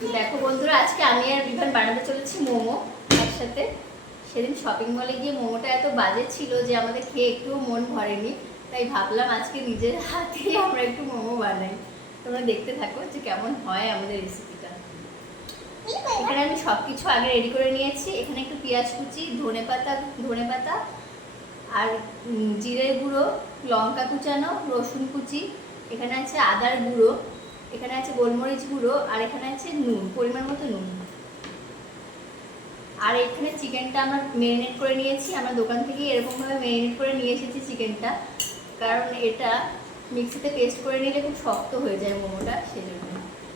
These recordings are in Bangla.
দেখো বন্ধুরা, আজকে আমি আর বিভান বানাতে চলেছি মোমো একসাথে। সেদিন শপিং মলে গিয়ে মোমোটা এত বাজে ছিল যে আমাদের খেয়ে একটুও মন ভরেনি, তাই ভাবলাম আজকে নিজের হাতেই আমরা একটু মোমো বানাই। তোমরা দেখতে থাকো যে কেমন হয় আমাদের রেসিপিটা। এখানে আমি সবকিছু আগে রেডি করে নিয়েছি। এখানে একটু পেঁয়াজ কুচি, ধনেপাতা আর জিরের গুঁড়ো, লঙ্কা কুচানো, রসুন কুচি, এখানে আছে আদার গুঁড়ো, এখানে আছে গোলমরিচ গুঁড়ো, আর এখানে আছে নুন, পরিমাণ মতো নুন। আর এখানে চিকেনটা আমার ম্যারিনেট করে নিয়েছি। আমরা দোকান থেকে এরকমভাবে ম্যারিনেট করে নিয়ে এসেছি চিকেনটা, কারণ এটা মিক্সিতে পেস্ট করে নিলে খুব শক্ত হয়ে যায় মোমোটা, সেজন্য।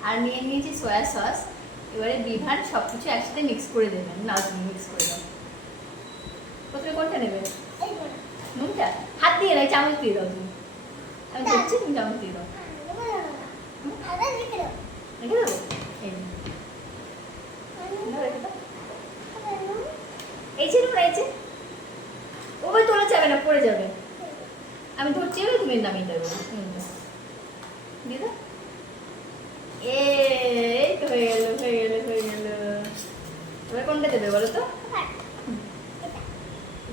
আর নিয়ে নিয়েছি সয়া সস। এবারে বিভান সব কিছু একসাথে মিক্স করে দেবেন। না, তুমি মিক্স করে দাও। প্রথমে কোনটা নেবে? নুনটা হাত দিয়ে নয়, চামচ দিয়ে দাও তুমি। আমি দেখছি, তুমি চামচ দিয়ে দাও। রেখে দেবো? এই যে নুন, এই যে ওভাবে তোলা যাবে না, পড়ে যাবে। আমি ধরছি, এবার তুমি নামিয়ে দেবো। দিয়ে দাও। এই তো হয়ে গেল, হয়ে গেল, হয়ে গেল। এবার কোনটা দেবে বলো তো?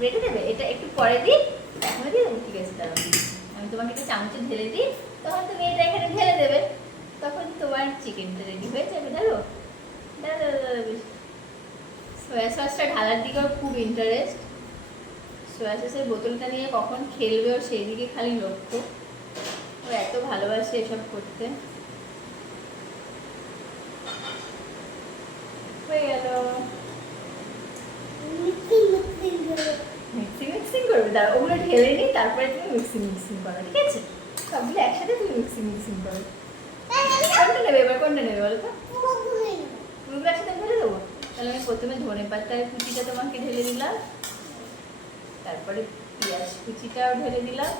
রেখে দেবে? এটা একটু পরে দিই, এখন দিয়ে দেবো? ঠিক আছে, দাঁড়াও, আমি তোমাকে একটা চামচে ঢেলে দিই, তখন তুমি এটা এখানে ঢেলে দেবে, তখন তোমার চিকেনটা রেডি হয়ে যাবে। ধরো, সয়া সসটা ঢালার দিকেও খুব ইন্টারেস্ট। সয়া সসের বোতলটা নিয়ে কখন খেলবে ও সেই দিকে খালি লক্ষ্য। ও এত ভালোবাসে এসব করতে। হয়ে গেল। মিক্সিং করবে? দাঁড়া, ওগুলো ঢেলে নিই, তারপরে তুমি মিক্সিং করো, ঠিক আছে? সবগুলো একসাথে তুমি মিক্সিং করো। কোনটা নেবে এবার? কোনটা নেবে বলো তো? ওগুলো একসাথে ঢেলে দেবো। তাহলে আমি প্রথমে ধনেপাতার কুচিটা তোমাকে ঢেলে দিলাম, তারপরে পেঁয়াজ কুচিটাও ঢেলে দিলাম,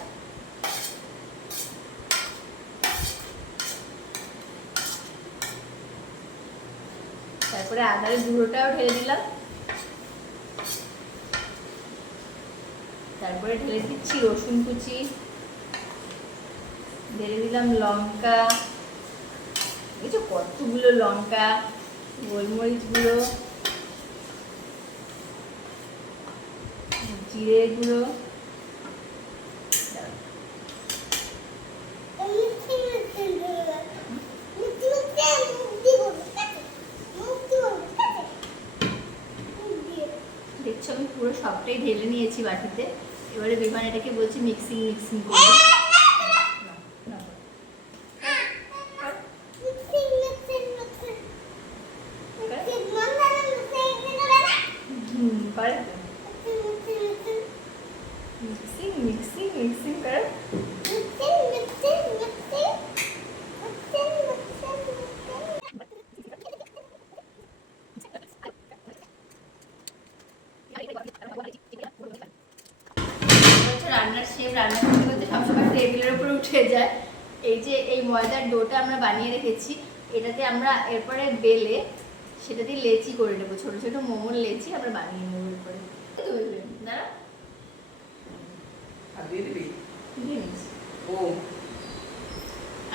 তারপরে আদার গুঁড়োটাও ঢেলে দিলাম, তারপরে ঢেলে দিচ্ছি রসুন কুচি, ঢেলে দিলাম লঙ্কা, বুঝছো কতগুলো লঙ্কা, গোলমরিচ গুঁড়ো, জিরে গুঁড়ো, দেখছো আমি পুরো সবটাই ঢেলে নিয়েছি বাটিতে। এবারে বিমান এটাকে বলছি মিক্সিং করবো। মিক্সিং করে রান্নার শেফ রান্না করতে করতে সবসময় টেবিলের উপরে উঠে যায়। এই যে এই ময়দার ডোটা আমরা বানিয়ে রেখেছি, এটাতে আমরা এরপরে বেলে সেটা দিয়ে লেচি করে নেবো, ছোট ছোট মোমোর লেচি আমরা বানিয়ে নেবো এরপরে। দাঁড়া,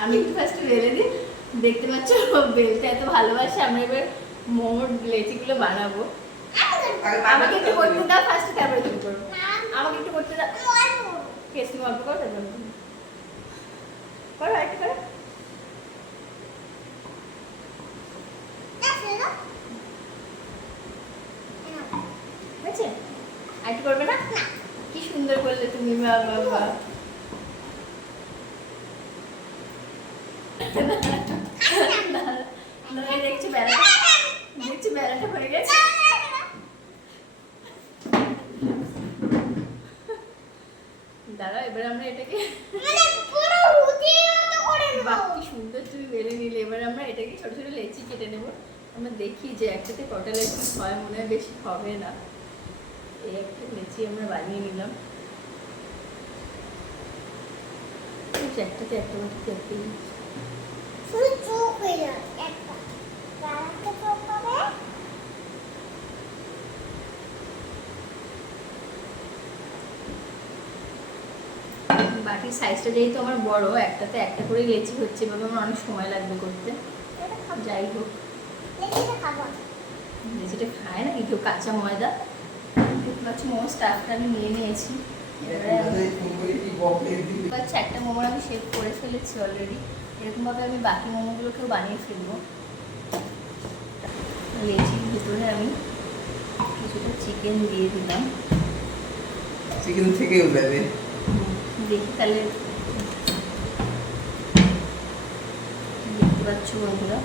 আমি একটু ফার্স্ট বেলে দিই। দেখতে পাচ্ছ বেলতে এত ভালোবাসে। আমরা এবার মোমোর লেচিগুলো বানাবো। আমাকে একটু করতে দাও ফার্স্ট, তারপরে তুমি করো। আমাকে একটু করতে দাও। কেস তুমি অল্প করো, তারপরে করো, একটু করো। হয়েছে? আর একটু করবে না? কি সুন্দর করলে তুমি, বাবা। দেখছি বেলাটা হয়ে গেছে। দাঁড়া, এবার আমরা এটাকে বাহ কি সুন্দর তুমি বেলে নিলে। এবার আমরা এটাকে ছোট ছোট লেচি কেটে নেবো। আমরা দেখি যে একসাথে কটা লেচি হয়, মনে হয় বেশি হবে না। এই একটা লেচি আমরা বানিয়ে নিলাম। একটাতে একটা বাটিতে একটাই বাটির সাইজটা যেহেতু আমার বড়, একটাতে একটা করে লেচি হচ্ছে, এভাবে আমার অনেক সময় লাগবে করতে। যাই হোক, যেটা খায় না কেউ কাঁচা ময়দা। দেখতে পাচ্ছি মোমো স্টাফটা আমি নিয়ে নিয়েছি। একটা মোমো আমি শেপ করে ফেলেছি অলরেডি। এরকমভাবে আমি বাকি মোমোগুলোকেও বানিয়ে ফেলবো। লেচির ভিতরে আমি কিছুটা চিকেন দিয়ে দিলাম। চিকেন থেকেও যাবে। দেখি তাহলে। দেখতে পাচ্ছ বন্ধুরা,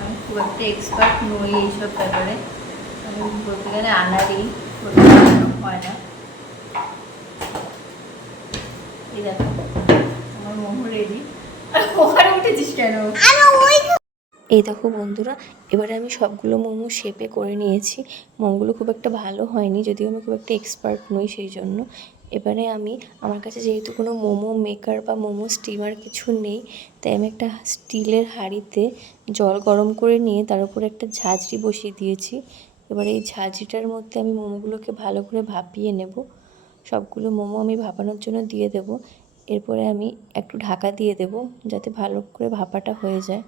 আমি খুব একটা এক্সপার্ট নই এইসব ব্যাপারে। আমি বলতে গেলে আনারই হয় না। এই দেখো আমার মোমো রেডি। ওখানে উঠেছিস কেন? এই দেখো বন্ধুরা, এবারে আমি সবগুলো মোমো শেপে করে নিয়েছি। মোমোগুলো খুব একটা ভালো হয়নি, যদিও আমি খুব একটা এক্সপার্ট নই সেই জন্য। এবারে আমি, আমার কাছে যেহেতু কোনো মোমো মেকার বা মোমো স্টিমার কিছু নেই, তাই আমি একটা স্টিলের হাঁড়িতে জল গরম করে নিয়ে তার উপরে একটা ঝাঁঝরি বসিয়ে দিয়েছি। এবারে এই ঝাঁঝরিটার মধ্যে আমি মোমোগুলোকে ভালো করে ভাপিয়ে নেব। সবগুলো মোমো আমি ভাপানোর জন্য দিয়ে দেব। এরপরে আমি একটু ঢাকা দিয়ে দেব, যাতে ভালো করে ভাপাটা হয়ে যায়।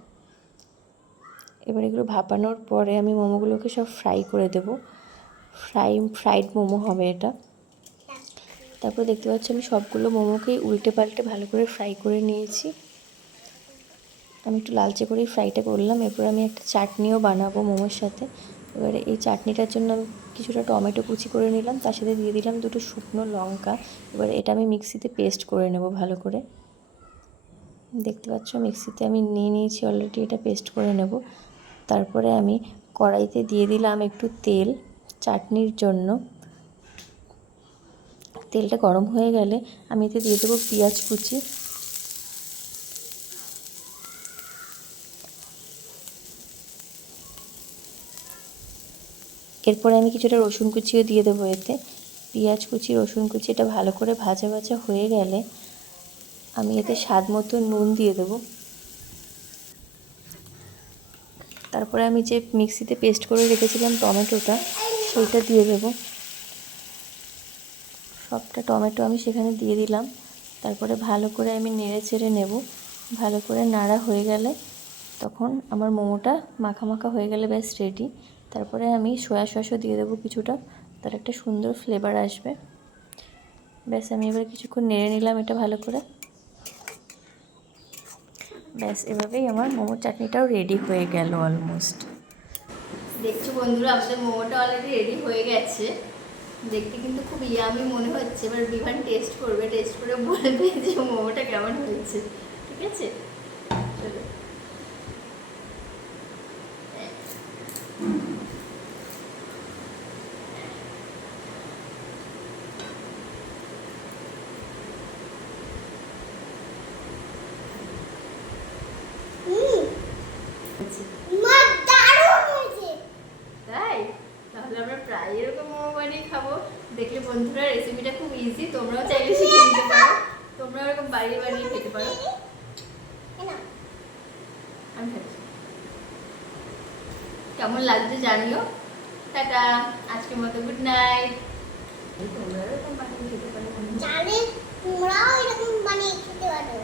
এবার এগুলো ভাপানোর পরে আমি মোমোগুলোকে সব ফ্রাই করে দেব। ফ্রাইড মোমো হবে এটা। তারপর দেখতে পাচ্ছি আমি সবগুলো মোমোকেই উল্টে পাল্টে ভালো করে ফ্রাই করে নিয়েছি। আমি একটু লালচে করেই ফ্রাইটা করলাম। এরপর আমি একটা চাটনিও বানাবো মোমোর সাথে। এবারে এই চাটনিটার জন্য আমি কিছুটা টমেটো কুচি করে নিলাম, তার সাথে দিয়ে দিলাম দুটো শুকনো লঙ্কা। এবারে এটা আমি মিক্সিতে পেস্ট করে নেব ভালো করে। দেখতে পাচ্ছ মিক্সিতে আমি নিয়ে নিয়েছি অলরেডি, এটা পেস্ট করে নেব। তারপরে আমি কড়াইতে দিয়ে দিলাম একটু তেল চাটনির জন্য। তেলটা গরম হয়ে গেলে আমি এতে দিয়ে দেবো পেঁয়াজ কুচি। এরপরে আমি কিছুটা রসুন কুচিও দিয়ে দেবো এতে। পেঁয়াজ কুচি রসুন কুচি এটা ভালো করে ভাজা ভাজা হয়ে গেলে আমি এতে স্বাদ মতো নুন দিয়ে দেবো। তারপরে আমি যে মিক্সিতে পেস্ট করে রেখেছিলাম টমেটোটা, সেইটা দিয়ে দেবো। সবটা টমেটো আমি সেখানে দিয়ে দিলাম। তারপরে ভালো করে আমি নেড়ে চেড়ে নেব। ভালো করে নাড়া হয়ে গেলে তখন আমার মোমোটা মাখা মাখা হয়ে গেলে ব্যাস রেডি। তারপরে আমি সয়া সসও দিয়ে দেবো কিছুটা, তার একটা সুন্দর ফ্লেভার আসবে। ব্যাস আমি এবার কিছুক্ষণ নেড়ে নিলাম এটা ভালো করে। ব্যাস এভাবেই আমার মোমোর চাটনিটাও রেডি হয়ে গেল অলমোস্ট। দেখছো বন্ধুরা, আমাদের মোমোটা অলরেডি রেডি হয়ে গেছে। দেখতে কিন্তু খুব ইয়ামি মনে হচ্ছে। এবার বিভান টেস্ট করবে, টেস্ট করে বলবে যে মোমোটা কেমন হয়েছে। ঠিক আছে, চলো। তাই তাহলে আমরা প্রায় এরকম মোমো বানিয়ে খাবো। দেখলে বন্ধুরা রেসিপিটা খুব ইজি, তোমরাও চাইলে শিখে নিতে পারো। তোমরাও এরকম বাড়িয়ে বানিয়ে খেতে পারো। আমি খাচ্ছি, কেমন লাগছে জানিও। টাটা, আজকের মতো গুড নাইট। তোমরাও এরকম বানিয়ে খেতে পারো। তোমরাও এরকম বানিয়ে খেতে পারো।